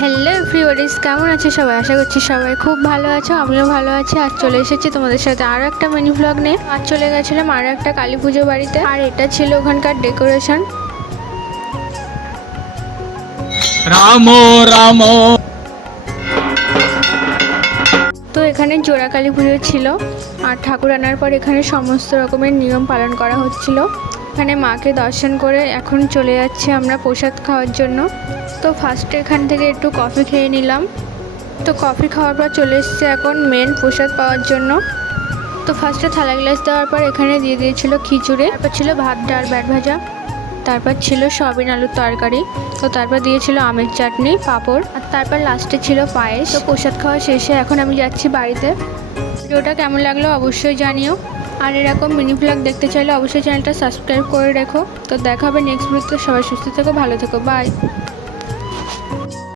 Hello এভরিবডিস, কেমন আছে সবাই? আশা করছি সবাই খুব ভালো আছো, আমিও ভালো আছি। আজ চলে এসেছি তোমাদের সাথে আরও একটা মিনি ব্লগ নিয়ে। আজ চলে গেছিলাম আরও একটা কালী পুজো বাড়িতে, আর এটা ছিল ওখানকার ডেকোরেশন। রাম রাম। তো এখানে জোড়া কালী পুজো ছিল, আর ঠাকুর আনার পর এখানে সমস্ত রকমের নিয়ম পালন করা হচ্ছিল। এখানে মাকে দর্শন করে এখন চলে যাচ্ছে আমরা প্রসাদ খাওয়ার জন্য। তো ফার্স্টে এখান থেকে একটু কফি খেয়ে নিলাম। তো কফি খাওয়ার পর চলে এসছে এখন মেন প্রসাদ পাওয়ার জন্য। তো ফার্স্টে থালা গ্লাস দেওয়ার পর এখানে দিয়ে দিয়েছিল খিচুড়ি, তারপর ছিল ভাত ডাল ব্যাট ভাজা, তারপর ছিল সয়াবিন আলুর তরকারি, তো তারপর দিয়েছিল আমের চাটনি, পাঁপড়, আর তারপর লাস্টে ছিল পায়েস। তো প্রসাদ খাওয়া শেষে এখন আমি যাচ্ছি বাড়িতে। ভিডিওটা কেমন লাগলো অবশ্যই জানিও, আর এরকম মিনি ব্লগ দেখতে চাইলে অবশ্যই চ্যানেলটা সাবস্ক্রাইব করে রেখো। তো দেখা হবে নেক্সট ভিডিওতে। সবাই সুস্থ থেকো, ভালো থেকো, বাই।